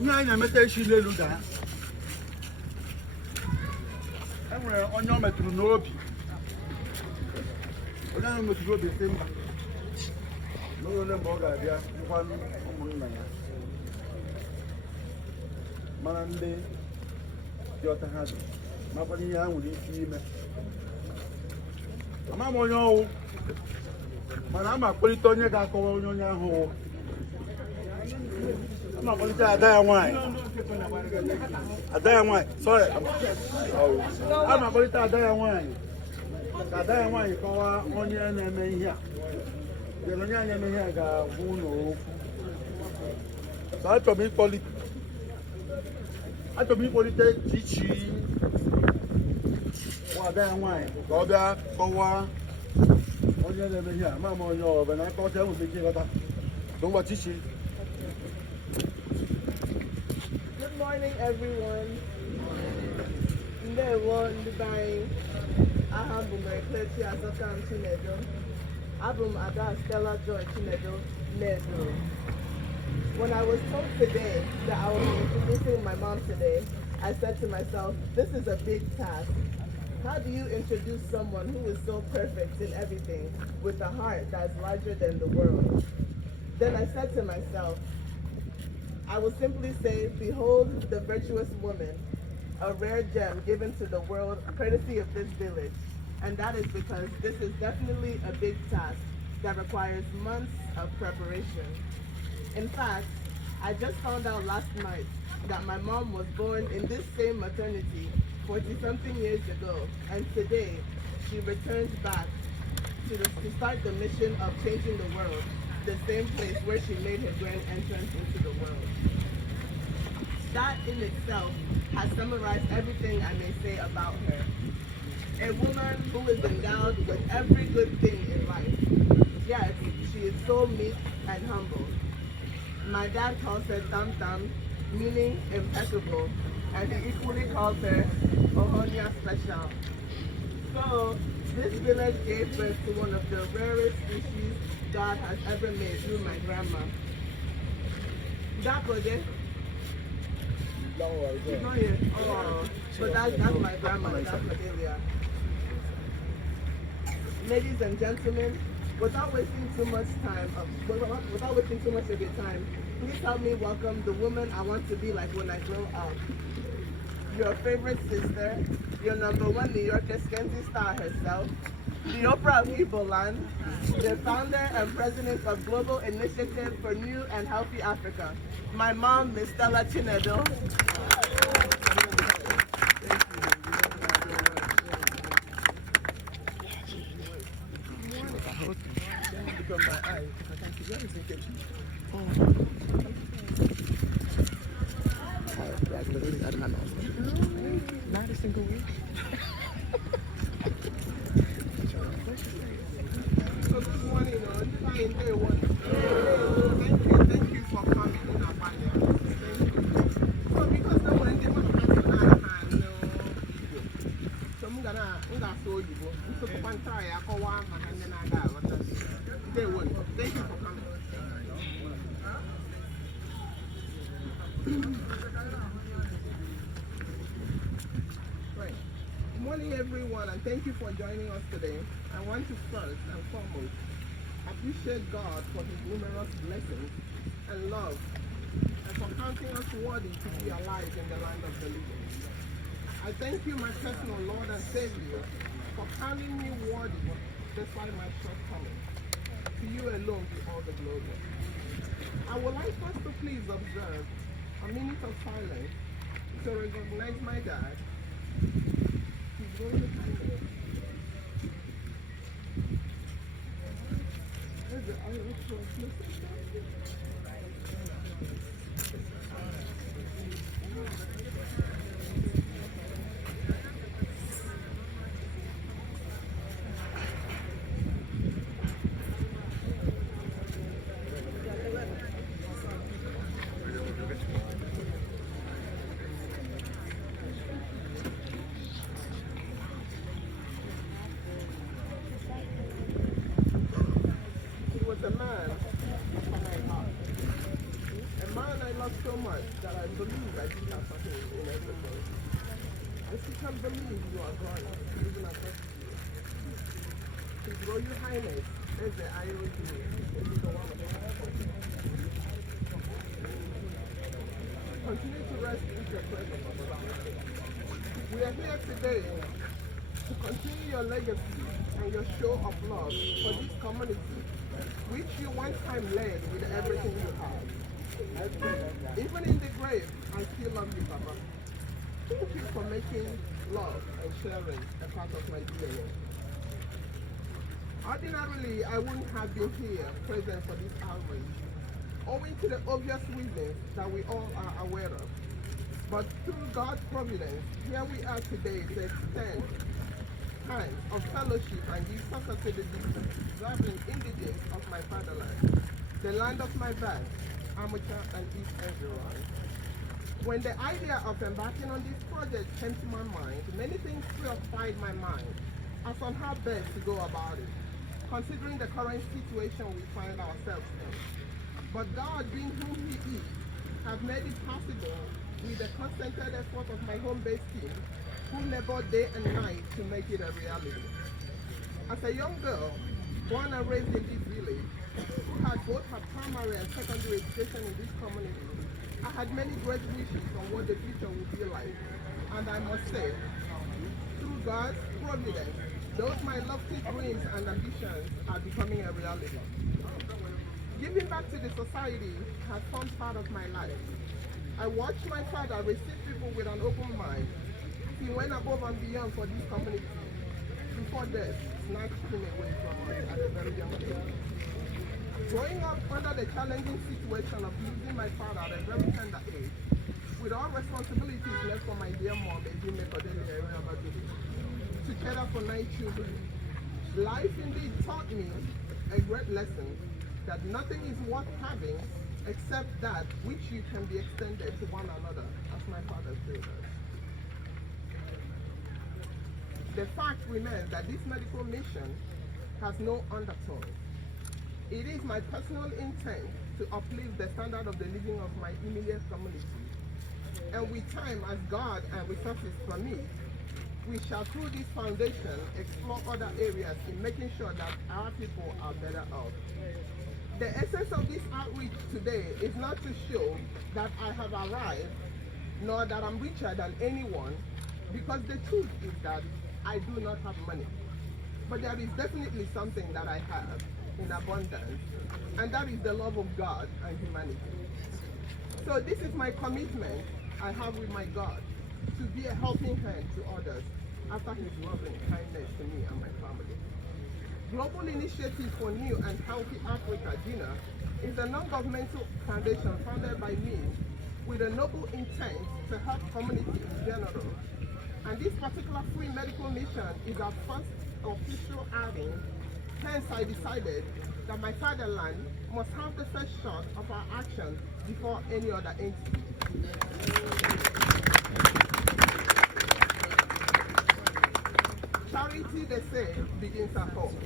Nyanya meteshi leluda. Enwere onye o metụrụ n'obi. Onye ahụ metụrụ obi sị mba. N'oge ole mgbe ọ ga-abịa ngwa ụmụnna ya. Mana ndị dị ọta ha dị. Makwa ihe ha nwere ike ime. Ama m onye ọwụ. Mana ama akpọlite onye ga-akọwa onye ahụ. I'm not going to die wine. I die wine. Sorry. I'm not going to die wine. I die wine. You call on your name here. The Lonian name here got who so I told me politics. I told me politics teaching. What die wine? Go there, go on. On your name here. Mamma, on your when I call them, we make it. Don't watch teaching. Good morning, everyone. Ndewo Ndibayi. Aham bụ Ekleti Azọka Chinedo. Abum Ada Stella Joy Chinedo Nedo. When I was told today that I was introducing my mom today, I said to myself, this is a big task. How do you introduce someone who is so perfect in everything with a heart that is larger than the world? Then I said to myself, I will simply say, behold the virtuous woman, a rare gem given to the world courtesy of this village. And that is because this is definitely a big task that requires months of preparation. In fact, I just found out last night that my mom was born in this same maternity 40-something years ago, and today she returns back to start the mission of changing the world, the same place where she made her grand entrance into the world. That in itself has summarized everything I may say about her. A woman who is endowed with every good thing in life, yet she is so meek and humble. My dad calls her Tam Tam, meaning impeccable, and he equally calls her Ohonia Special. So, this village gave birth to one of the rarest species God has ever made through my grandma. Oh, but that's my grandma, that's Cordelia. Ladies and gentlemen, without wasting too much of your time, please help me welcome the woman I want to be like when I grow up. Your favorite sister, your #1 New Yorker Skenzy star herself, the Oprah of Igbo land, the founder and president of Global Initiative for New and Healthy Africa, my mom, Miss Stella Chinedo. Not a single week. So good morning, thank you for coming in our panel. So because no one did want to have an hand, so I'm gonna show you. So for one try, I call one and then I got what they want. Thank you for coming. Right. Good morning, everyone, and thank you for joining us today. I want to first and foremost appreciate God for his numerous blessings and love, and for counting us worthy to be alive in the land of the living. I thank you, my personal Lord and Savior, for counting me worthy despite my shortcomings. To you alone be all the glory. I would like us to please observe a minute of silence to recognize my dad. He's going to kindness. He was a man after my heart. God so much that I believe I see that person in everything. If you can believe you are God, even as I see you. His Royal Highness, there's the IOD. This is the one of the continue to rest in your presence. We are here today to continue your legacy and your show of love for this community, which you one time led with everything you have. Even in the grave, I still love you, Papa. Thank you for making love and sharing a part of my DNA. Ordinarily, I wouldn't have been here present for this outreach, owing to the obvious reasons that we all are aware of. But through God's providence, here we are today to extend hands of fellowship and give succor to the deserving indigents of my fatherland, the land of my birth, Amateur and East everyone. When the idea of embarking on this project came to my mind, many things preoccupied my mind as on how best to go about it, considering the current situation we find ourselves in. But God, being whom He is, has made it possible with the concentrated effort of my home-based team, who labored day and night to make it a reality. As a young girl, born and raised in this village, who had both her primary and secondary education in this community, I had many great wishes on what the future would be like. And I must say, through God's providence, those my lofty dreams and ambitions are becoming a reality. Giving back to the society has formed part of my life. I watched my father receive people with an open mind. He went above and beyond for this community. Before death, snatched him away from us at a very young age. Growing up under the challenging situation of losing my father at a very tender age, with all responsibilities left for my dear mom, to care for 9 children, life indeed taught me a great lesson that nothing is worth having except that which you can be extended to one another, as my father showed us. The fact remains that this medical mission has no undertone. It is my personal intent to uplift the standard of the living of my immediate community. And with time, as God and resources permit, we shall, through this foundation, explore other areas in making sure that our people are better off. The essence of this outreach today is not to show that I have arrived, nor that I'm richer than anyone, because the truth is that I do not have money. But there is definitely something that I have in abundance, and that is the love of God and humanity. So this is my commitment I have with my God, to be a helping hand to others after His loving kindness to me and my family. Global Initiative for New and Healthy Africa, GINAH, is a non-governmental foundation founded by me with a noble intent to help community in general. And this particular free medical mission is our first official outing. Hence, I decided that my fatherland must have the first shot of our actions before any other entity. Charity, they say, begins at home.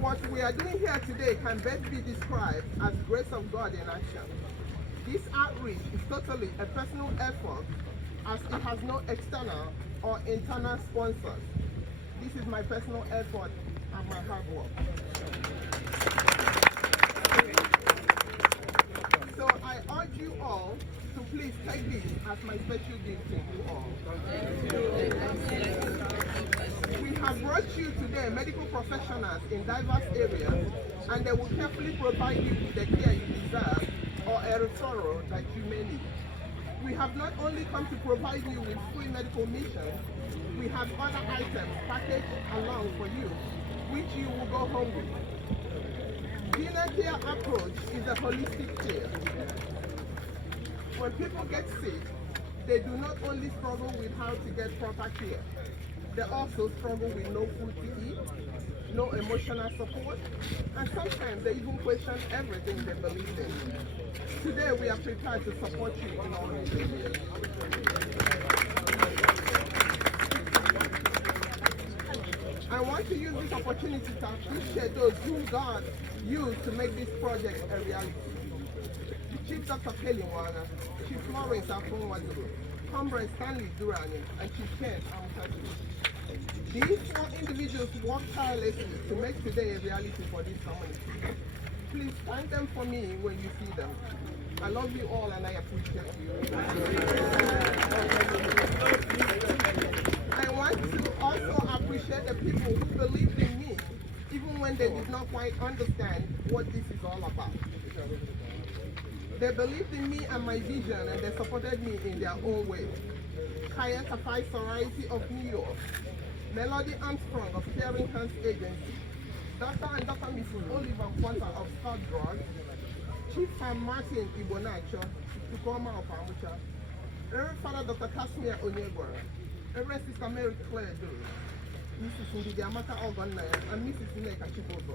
What we are doing here today can best be described as grace of God in action. This outreach is totally a personal effort, as it has no external or internal sponsors. This is my personal effort and my hard work. So I urge you all to please take this as my special gift to you all. We have brought you today medical professionals in diverse areas, and they will carefully provide you with the care you deserve or a referral that you may need. We have not only come to provide you with free medical missions, we have other items packaged along for you, which you will go home with. GINAH care approach is a holistic care. When people get sick, they do not only struggle with how to get proper care, they also struggle with no food to eat, no emotional support, and sometimes they even question everything they believe in. Today we are prepared to support you in all these areas. I want to use this opportunity to appreciate those whom God used to make this project a reality. The Chief Dr. Kelly Wana, Chief Florence Afonwaduro, Comrade Stanley Durani, and Chief Ken Amutatu. These four individuals worked tirelessly to make today a reality for this community. Please thank them for me when you see them. I love you all and I appreciate you. I want to also appreciate the people who believed in me, even when they did not quite understand what this is all about. They believed in me and my vision, and they supported me in their own way. Kaya Kapai Society of New York, Melody Armstrong of Caring Hands Agency, Dr. and Dr. Mrs. Oliver Quanta of Scott Drugs, Chief Sam Martin Ibonacho, Tukoma of Amucha, Reverend Father Dr. Casimir Onyegwara, Reverend Sister Mary Claire Duru, Mrs. Ndidiamaka Ogonaya, and Mrs. Nneka Chibogo.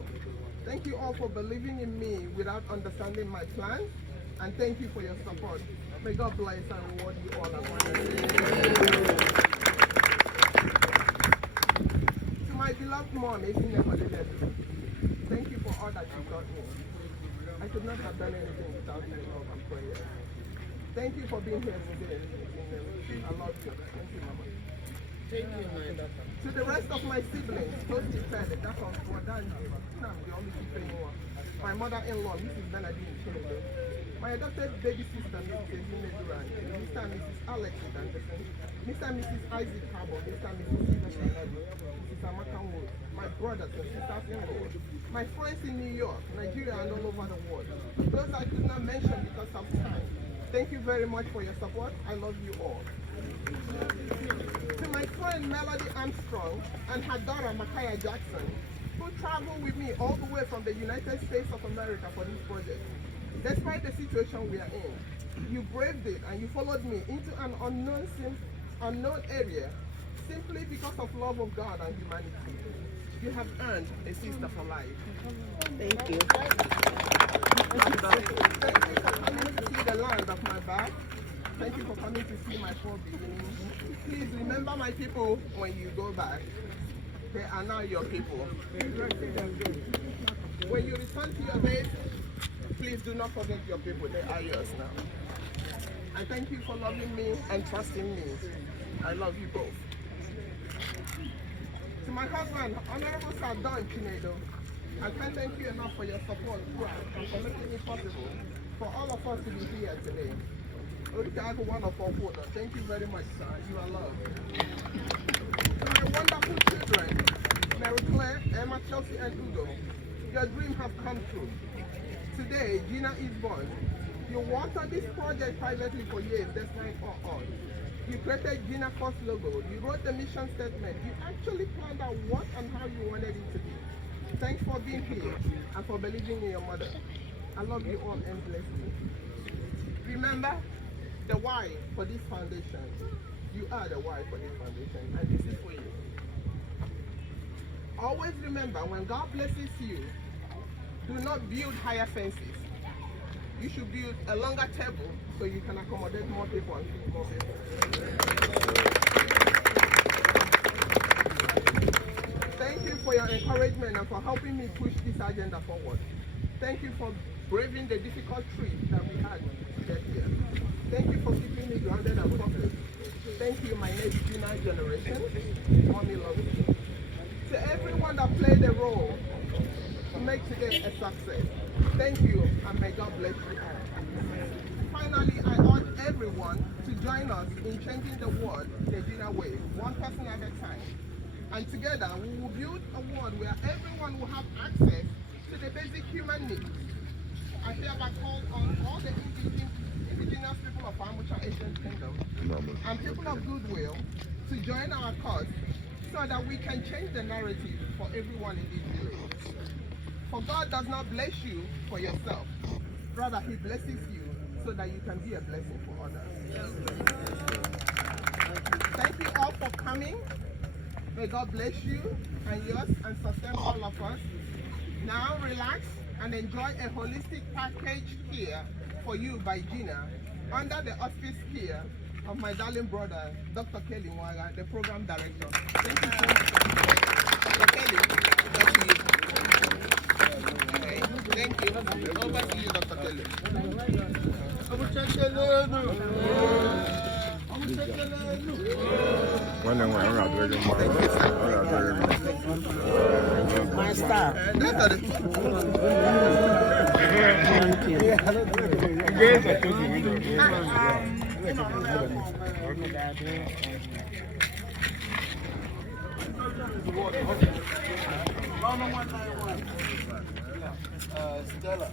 Thank you all for believing in me without understanding my plans, and thank you for your support. May God bless and reward you all and one. To my beloved mom, thank you for all that you taught me. I could not have done anything without your love and prayer. Thank you for being here today. I love you. Thank you, Mama. Thank you, my. To the rest of my siblings, both defended, that's on Jordan, I'm the only keeping one. My mother-in-law, Mrs. Bernadine Childe. My adopted baby sister, Mrs. Ezine Duran, Mr. and Mrs. Alex Anderson, Mr. and Mrs. Isaac Harbour, Mr. and Mrs. Stephen Shanadi, Mrs. Amaka Wood, my brothers and sisters in law, my friends in New York, Nigeria, and all over the world. Those I could not mention because of time. Thank you very much for your support. I love you all. To my friend Melody Armstrong and her daughter Makaya Jackson, who traveled with me all the way from the United States of America for this project. Despite the situation we are in, you braved it and you followed me into an unknown area simply because of love of God and humanity. You have earned a sister for life. Thank you. Thank you for coming to see the land of my back. Thank you for coming to see my poor beginnings. Please remember my people when you go back. They are now your people. When you return to your base, please do not forget your people. They are yours now. I thank you for loving me and trusting me. I love you both. To my husband, Honorable Sir Don Chinedo, I can't thank you enough for your support throughout and for making it possible for all of us to be here today. Thank you very much, sir. You are loved. To my wonderful children, Mary Claire, Emma, Chelsea, and Udo, your dream has come true. Today, GINAH is born. You worked on this project privately for years, despite all odds. You created GINAH First logo. You wrote the mission statement. You actually planned out what and how you wanted it to be. Thanks for being here and for believing in your mother. I love you all endlessly. Remember the why for this foundation. You are the why for this foundation, and this is for you. Always remember, when God blesses you, do not build higher fences. You should build a longer table so you can accommodate more people and feed more people. Thank you for your encouragement and for helping me push this agenda forward. Thank you for braving the difficult trip that we had to get here. Thank you for keeping me grounded and focused. Thank you, my next GINAH generation. Mommy loves you. To everyone that played a role to make today a success, thank you and may God bless you all. Finally, I urge everyone to join us in changing the world the GINAH way, one person at a time. And together, we will build a world where everyone will have access to the basic human needs. I hereby call on all the indigenous people of Amucha Asian Kingdom and people of goodwill to join our cause so that we can change the narrative for everyone in this village. For God does not bless you for yourself. Rather, He blesses you so that you can be a blessing for others. Thank you all for coming. May God bless you and yours and sustain all of us. Now relax and enjoy a holistic package here for you by GINAH under the auspice here of my darling brother, Dr. Kelly Mwaga, the program director. Thank you so much. Dr. Kelly, over to you. Okay. Thank you. Over to you, Dr. Kelly. My style. Stella.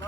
No.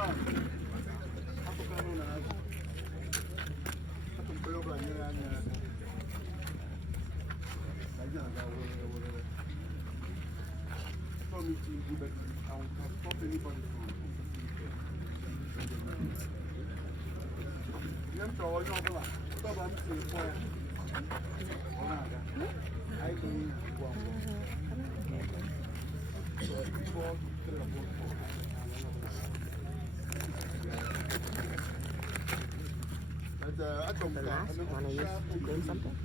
The last one is doing something.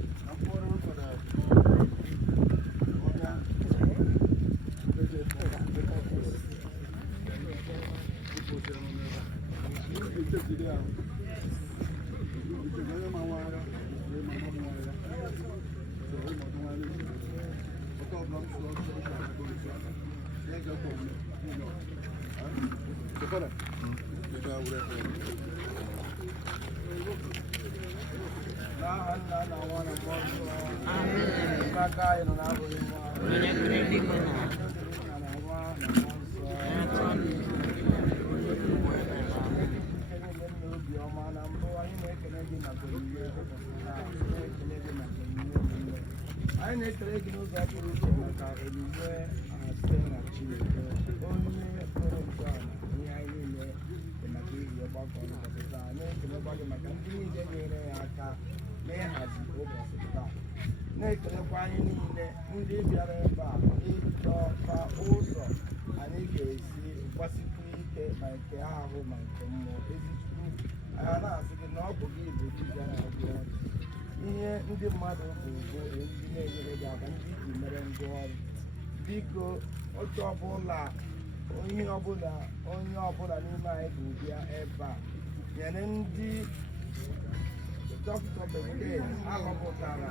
na-ekelekwa anyị niile ndị bịara ebe a ịchọta ụzọ anyị ga-esi gbasikwu ike ma nke ahụ ma nke mmụọ ezichukwu anyị na-asị gị na ọ bụ gị bụ dibịa na-agwọ ihe ndị mmadụ bụ ndị na-enyere gị aka ndị iji mere ngwa ọrụ biko oche ọbụla onye ọbụla n'ime anyị bụ bịa ebe a nyere ndị dọkịta bekee ahọpụtara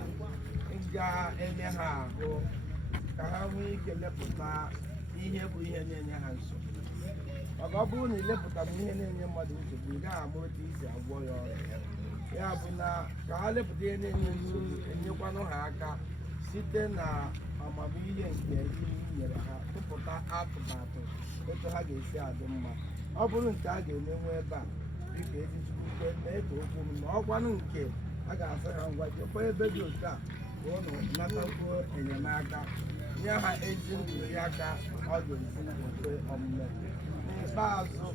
ga-enye ha ahụ ka ha nwee ike lepụta ihe bụ ihe na-enye ha nsogbu maka ọ bụrụ na ilepụtara ihe na-enye mmadụ nsogbu ị gaghị ama otu isi agwọ ya ọrịa ya bụ na ka ha lepụta ihe na-enye nsogbu enyekwanụ ha aka site na amamihe nke ihe nyere ha tụpụta atụmatụ otu ha ga-esi adị mma ọ bụrụ nke a ga-emenwu ebe a dịka ezichukwu mee ka okwu m na ọkwanụ nke a ga-asị ha ngwa jekwa ebe dị otu a ka ụnụ natakwuo enyemaka nye ha ezi ntụziaka ọ ga-esi ofe omume n'ikpeazụ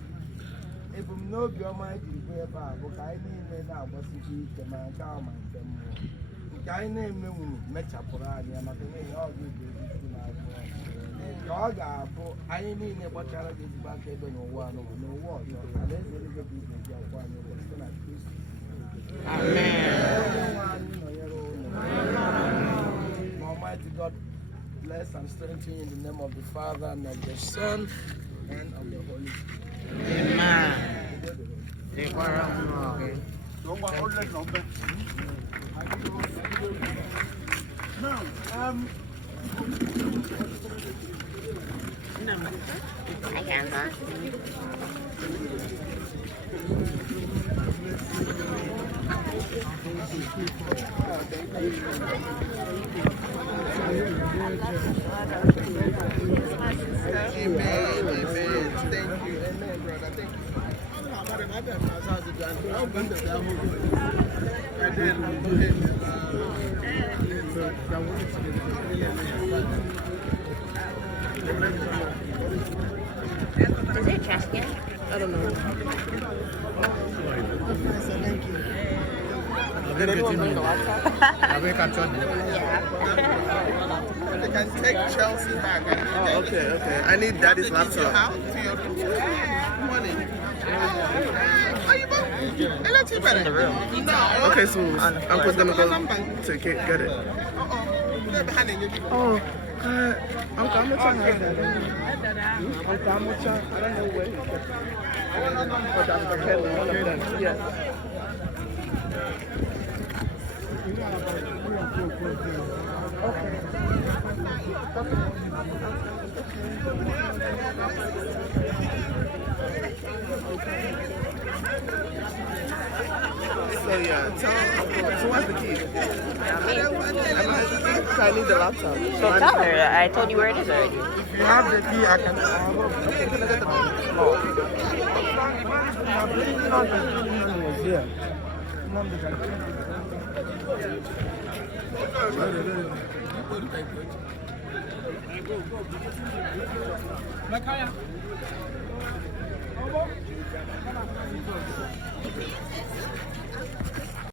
ebumnobi ọma anyị jiri bụ ebe a bụ ka anyị niile na-agbasike ike ma nke ahụ ma nke mmụọ nke anyị na-emenwu mechapụrụ anyị ya maka n'ihi ọ ga-ebu ezichukwu na-agụ ka ọ ga-abụ anyị niile gbachara gị ezigbo aka ebe n'ụwa anụwa n'ụwa ọzọ alaeze eluigwe bụ ibe ji akwụ anyị ụgwọ site na Kristo. Almighty God bless and strengthen you in the name of the Father and of the Son and of the Holy Spirit. Amen. Thank you. Amen, brother. Thank Is there a trash can? I don't know. Thank you. Did anyone bring the laptop? Yeah. They can take Chelsea back. Oh, okay. I need daddy's laptop. To your money. Are you both? In the room. No. Okay, so Uncle's gonna go to get it. Oh, Uncle, I'm gonna try to have that. Uncle, I'm gonna try. I don't know where. Yes. So yeah, so what's the key? So I need the laptop. So tell her. I told you where it is already. If you have the key, I can. Okay, can I get the key? Was here.